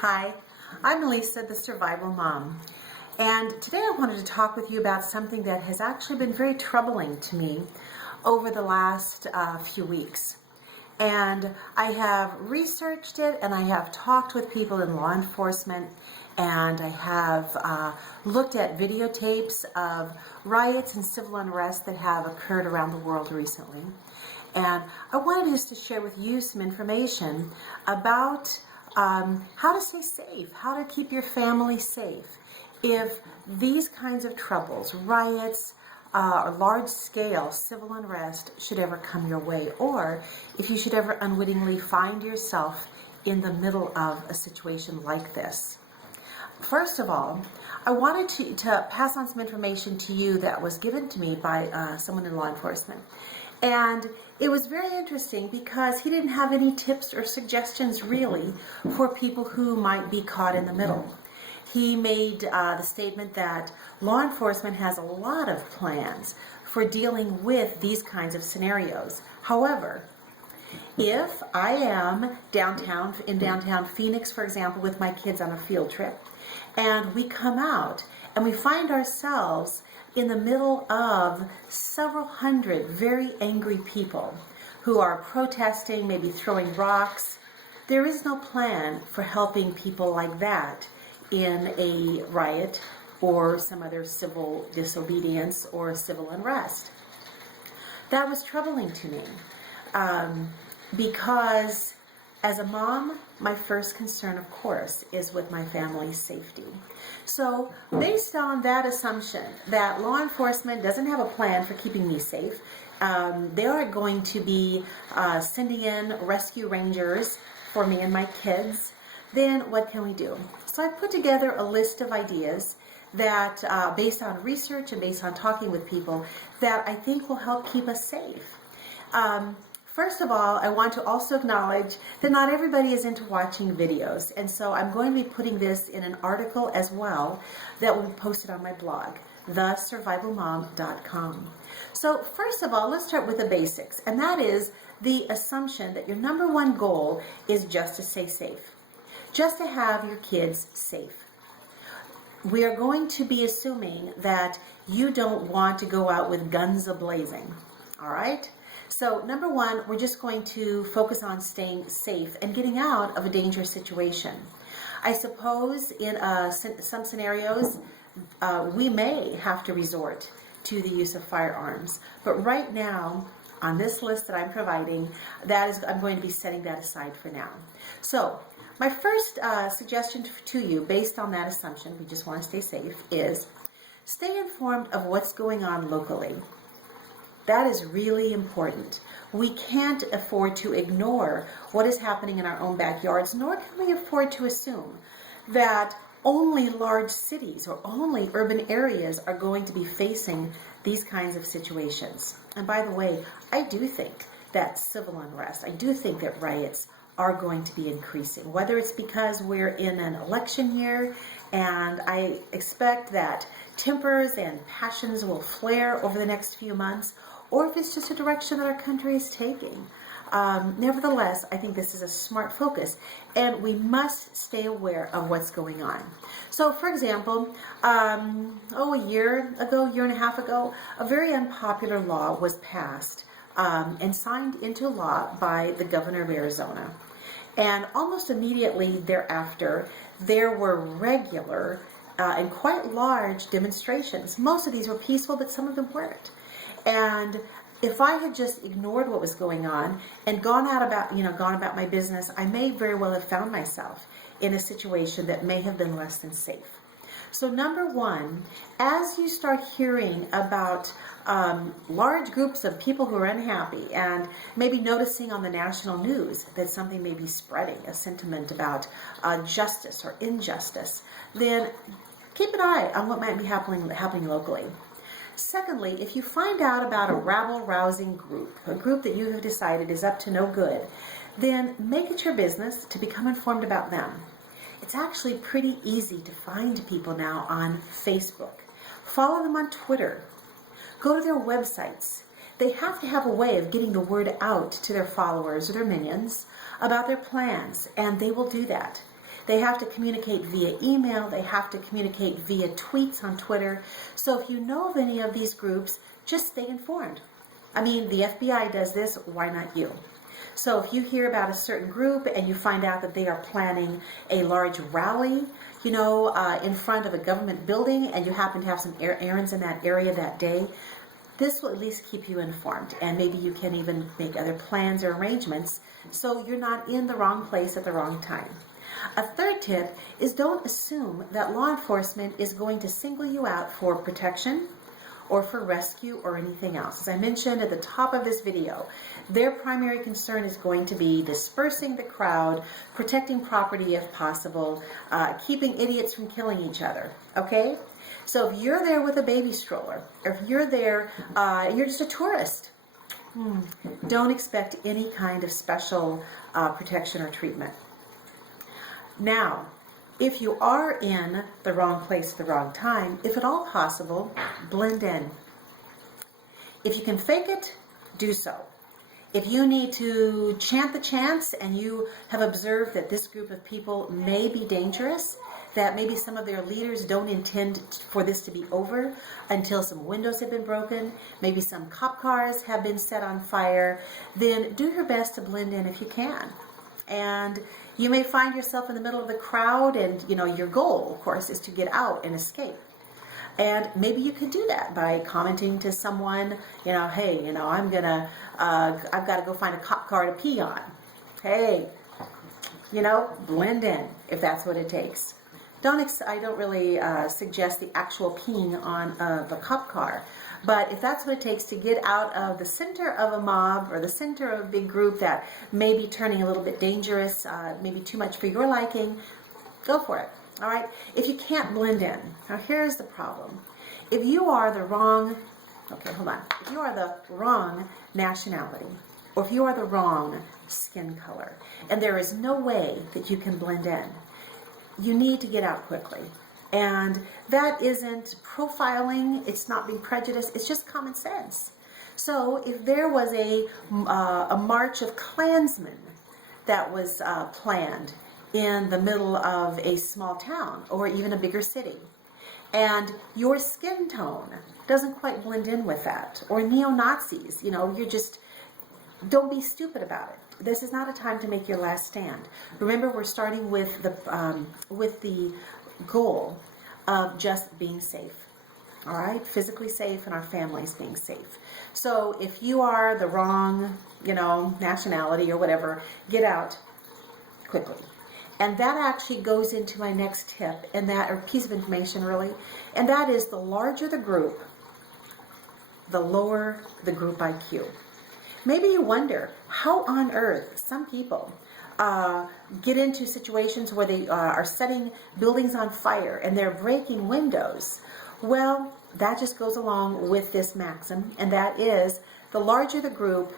Hi, I'm Lisa, the Survival Mom, and today I wanted to talk with you about something that has actually been very troubling to me over the last few weeks. And I have researched it, and I have talked with people in law enforcement, and I have looked at videotapes of riots and civil unrest that have occurred around the world recently. And I wanted just to share with you some information about how to stay safe, how to keep your family safe if these kinds of troubles, riots, or large-scale civil unrest should ever come your way, or if you should ever unwittingly find yourself in the middle of a situation like this. First of all, I wanted to pass on some information to you that was given to me by someone in law enforcement. And it was very interesting because he didn't have any tips or suggestions really for people who might be caught in the middle. He made the statement that law enforcement has a lot of plans for dealing with these kinds of scenarios. However, if I am in downtown Phoenix, for example, with my kids on a field trip, and we come out and we find ourselves in the middle of several hundred very angry people who are protesting, maybe throwing rocks, there is no plan for helping people like that in a riot or some other civil disobedience or civil unrest. That was troubling to me because as a mom, my first concern, of course, is with my family's safety. So based on that assumption that law enforcement doesn't have a plan for keeping me safe, they are going to be sending in rescue rangers for me and my kids, then what can we do? So I put together a list of ideas that, based on research and based on talking with people, that I think will help keep us safe. First of all, I want to also acknowledge that not everybody is into watching videos, and so I'm going to be putting this in an article as well that will be posted on my blog, thesurvivalmom.com. So first of all, let's start with the basics, and that is the assumption that your number one goal is just to stay safe, just to have your kids safe. We are going to be assuming that you don't want to go out with guns a-blazing, all right? So number one, we're just going to focus on staying safe and getting out of a dangerous situation. I suppose in some scenarios, we may have to resort to the use of firearms. But right now, on this list that I'm providing, I'm going to be setting that aside for now. So my first suggestion to you, based on that assumption, we just want to stay safe, is stay informed of what's going on locally. That is really important. We can't afford to ignore what is happening in our own backyards, nor can we afford to assume that only large cities or only urban areas are going to be facing these kinds of situations. And by the way, I do think that civil unrest, I do think that riots are going to be increasing, whether it's because we're in an election year and I expect that tempers and passions will flare over the next few months, or if it's just a direction that our country is taking. Nevertheless, I think this is a smart focus, and we must stay aware of what's going on. So, for example, a year and a half ago, a very unpopular law was passed and signed into law by the governor of Arizona. And almost immediately thereafter, there were regular and quite large demonstrations. Most of these were peaceful, but some of them weren't. And if I had just ignored what was going on and gone about my business, I may very well have found myself in a situation that may have been less than safe. So number one, as you start hearing about large groups of people who are unhappy and maybe noticing on the national news that something may be spreading, a sentiment about justice or injustice, then keep an eye on what might be happening locally. Secondly, if you find out about a rabble-rousing group, a group that you have decided is up to no good, then make it your business to become informed about them. It's actually pretty easy to find people now on Facebook. Follow them on Twitter. Go to their websites. They have to have a way of getting the word out to their followers or their minions about their plans, and they will do that. They have to communicate via email. They have to communicate via tweets on Twitter. So if you know of any of these groups, just stay informed. I mean, the FBI does this, why not you? So if you hear about a certain group and you find out that they are planning a large rally, in front of a government building, and you happen to have some errands in that area that day, this will at least keep you informed, and maybe you can even make other plans or arrangements so you're not in the wrong place at the wrong time. A third tip is don't assume that law enforcement is going to single you out for protection or for rescue or anything else. As I mentioned at the top of this video, their primary concern is going to be dispersing the crowd, protecting property if possible, keeping idiots from killing each other, okay? So if you're there with a baby stroller, or if you're there, you're just a tourist, don't expect any kind of special protection or treatment. Now, if you are in the wrong place at the wrong time, if at all possible, blend in. If you can fake it, do so. If you need to chant the chants and you have observed that this group of people may be dangerous, that maybe some of their leaders don't intend for this to be over until some windows have been broken, maybe some cop cars have been set on fire, then do your best to blend in if you can. And you may find yourself in the middle of the crowd, and your goal, of course, is to get out and escape. And maybe you could do that by commenting to someone, hey, I've got to go find a cop car to pee on. Hey, blend in if that's what it takes. I don't really suggest the actual peeing on the cop car, but if that's what it takes to get out of the center of a mob or the center of a big group that may be turning a little bit dangerous, maybe too much for your liking, go for it. All right. If you can't blend in, now here's the problem. If you are the wrong, if you are the wrong nationality, or if you are the wrong skin color, and there is no way that you can blend in, you need to get out quickly. And that isn't profiling, it's not being prejudiced, it's just common sense. So if there was a march of Klansmen that was planned in the middle of a small town or even a bigger city, and your skin tone doesn't quite blend in with that, or neo-Nazis, don't be stupid about it. This is not a time to make your last stand. Remember, we're starting with the goal of just being safe. All right, physically safe, and our families being safe. So if you are the wrong, nationality or whatever, get out quickly. And that actually goes into my next tip, or piece of information really, and that is the larger the group, the lower the group IQ. Maybe you wonder how on earth some people get into situations where they are setting buildings on fire and they're breaking windows. Well, that just goes along with this maxim, and that is the larger the group,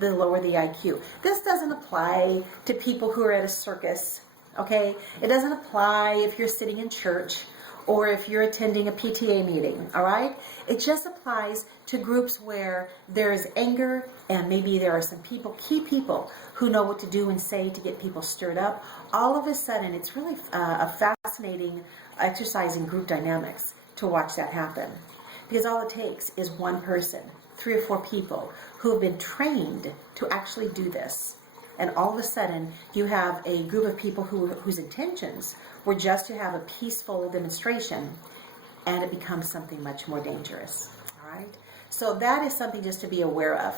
the lower the IQ. This doesn't apply to people who are at a circus, okay? It doesn't apply if you're sitting in church or if you're attending a PTA meeting, all right? It just applies to groups where there is anger and maybe there are some key people who know what to do and say to get people stirred up. All of a sudden, it's really a fascinating exercise in group dynamics to watch that happen. Because all it takes is one person, 3 or 4 people who have been trained to actually do this. And all of a sudden, you have a group of people whose intentions were just to have a peaceful demonstration, and it becomes something much more dangerous. All right? So that is something just to be aware of.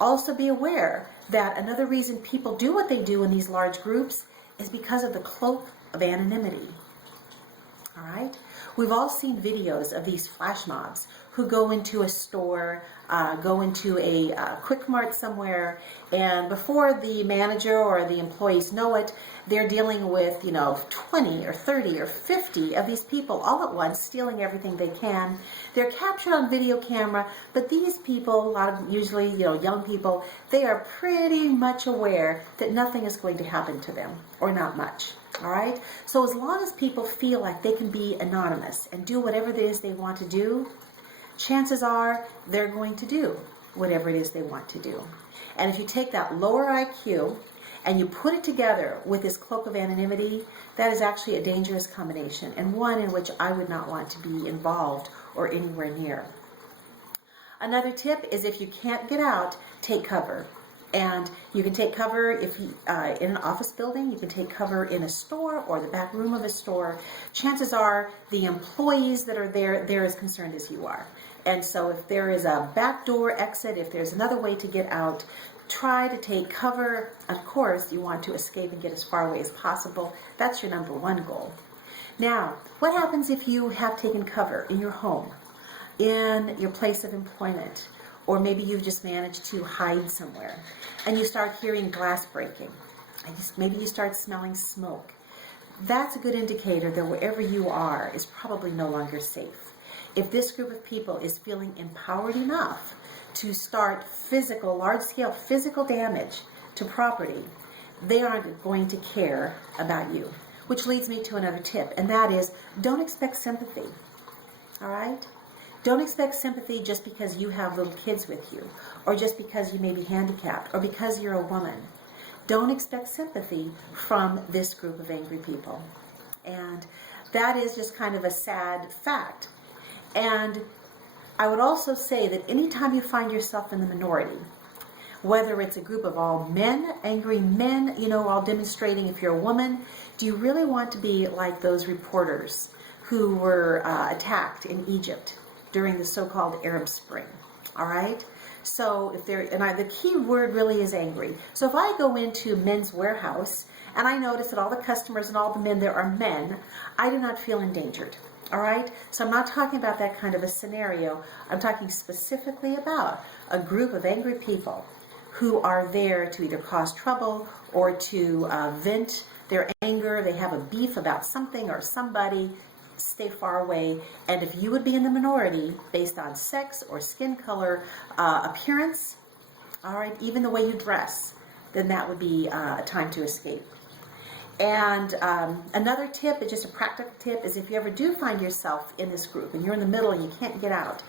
Also be aware that another reason people do what they do in these large groups is because of the cloak of anonymity. All right? We've all seen videos of these flash mobs who go into a store, go into a quick mart somewhere, and before the manager or the employees know it, they're dealing with 20 or 30 or 50 of these people all at once, stealing everything they can. They're captured on video camera, but these people, a lot of usually young people, they are pretty much aware that nothing is going to happen to them, or not much. All right? So as long as people feel like they can be anonymous and do whatever it is they want to do, chances are they're going to do whatever it is they want to do. And if you take that lower IQ and you put it together with this cloak of anonymity, that is actually a dangerous combination, and one in which I would not want to be involved or anywhere near. Another tip is, if you can't get out, take cover. And you can take cover if you, in an office building. You can take cover in a store or the back room of a store. Chances are the employees that are there, they're as concerned as you are. And so if there is a back door exit, if there's another way to get out, try to take cover. Of course, you want to escape and get as far away as possible. That's your number one goal. Now, what happens if you have taken cover in your home, in your place of employment, or maybe you've just managed to hide somewhere, and you start hearing glass breaking, and maybe you start smelling smoke? That's a good indicator that wherever you are is probably no longer safe. If this group of people is feeling empowered enough to start large-scale physical damage to property, they aren't going to care about you. Which leads me to another tip, and that is, don't expect sympathy, all right? Don't expect sympathy just because you have little kids with you, or just because you may be handicapped, or because you're a woman. Don't expect sympathy from this group of angry people. And that is just kind of a sad fact. And I would also say that anytime you find yourself in the minority, whether it's a group of all men, angry men, all demonstrating, if you're a woman, do you really want to be like those reporters who were attacked in Egypt during the so-called Arab Spring? All right? So the key word really is angry. So if I go into Men's Warehouse and I notice that all the customers and all the men there are men, I do not feel endangered. All right? So I'm not talking about that kind of a scenario. I'm talking specifically about a group of angry people who are there to either cause trouble or to vent their anger. They have a beef about something or somebody. Stay far away. And if you would be in the minority based on sex or skin color, appearance, all right, even the way you dress, then that would be a time to escape. And another tip, just a practical tip, is if you ever do find yourself in this group and you're in the middle and you can't get out,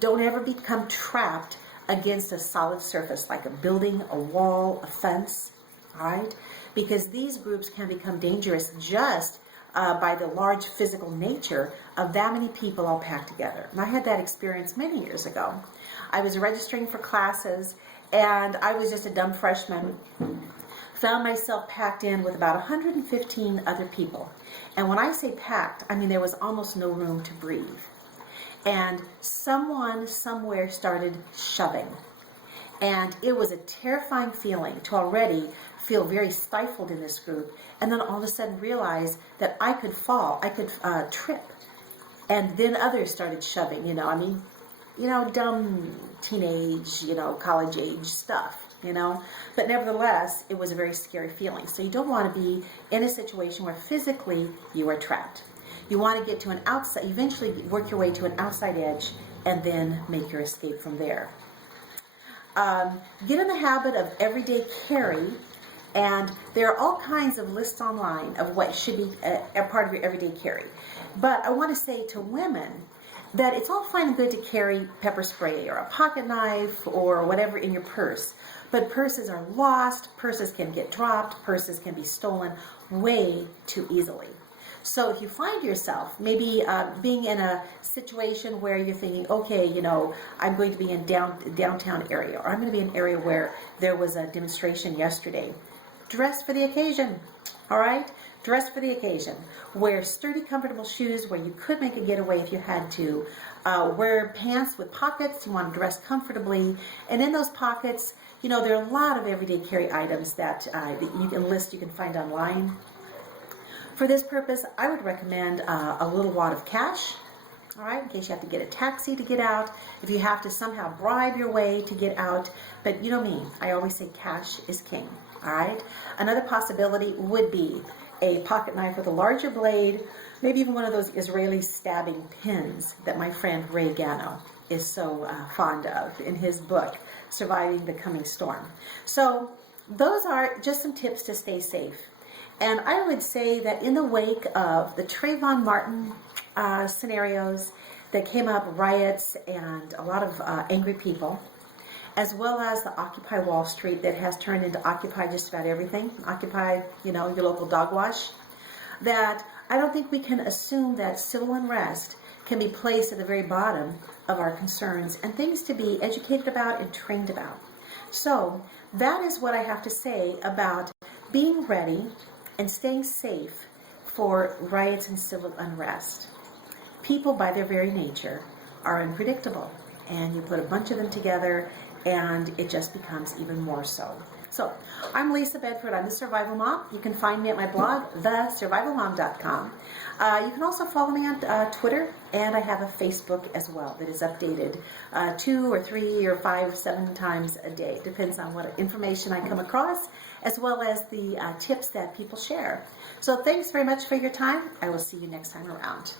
don't ever become trapped against a solid surface like a building, a wall, a fence, all right? Because these groups can become dangerous just by the large physical nature of that many people all packed together. And I had that experience many years ago. I was registering for classes, and I was just a dumb freshman. Found myself packed in with about 115 other people. And when I say packed, I mean there was almost no room to breathe. And someone somewhere started shoving. And it was a terrifying feeling to already feel very stifled in this group, and then all of a sudden realize that I could fall, I could trip. And then others started shoving, dumb teenage, college age stuff. But nevertheless, it was a very scary feeling. So you don't want to be in a situation where physically you are trapped. You want to get to an outside, eventually work your way to an outside edge, and then make your escape from there. Get in the habit of everyday carry, and there are all kinds of lists online of what should be a part of your everyday carry. But I want to say to women that it's all fine and good to carry pepper spray or a pocket knife or whatever in your purse. But purses are lost, purses can get dropped, purses can be stolen way too easily. So if you find yourself maybe being in a situation where you're thinking, okay, I'm going to be in downtown area, or I'm going to be in an area where there was a demonstration yesterday, dress for the occasion, all right? Dress for the occasion. Wear sturdy, comfortable shoes where you could make a getaway if you had to. Wear pants with pockets. You want to dress comfortably. And in those pockets, there are a lot of everyday carry items that you can find online. For this purpose, I would recommend a little wad of cash, all right, in case you have to get a taxi to get out, if you have to somehow bribe your way to get out. But you know me, I always say cash is king, all right? Another possibility would be a pocket knife with a larger blade, maybe even one of those Israeli stabbing pins that my friend Ray Gano is so fond of in his book, Surviving the Coming Storm. So those are just some tips to stay safe. And I would say that in the wake of the Trayvon Martin scenarios that came up, riots and a lot of angry people, as well as the Occupy Wall Street that has turned into Occupy just about everything, Occupy, you know, your local dog wash, that I don't think we can assume that civil unrest can be placed at the very bottom of our concerns and things to be educated about and trained about. So that is what I have to say about being ready and staying safe for riots and civil unrest. People, by their very nature, are unpredictable, and you put a bunch of them together and it just becomes even more so. So, I'm Lisa Bedford. I'm the Survival Mom. You can find me at my blog, thesurvivalmom.com. You can also follow me on Twitter, and I have a Facebook as well that is updated 2 or 3 or 5 or 7 times a day. Depends on what information I come across, as well as the tips that people share. So thanks very much for your time. I will see you next time around.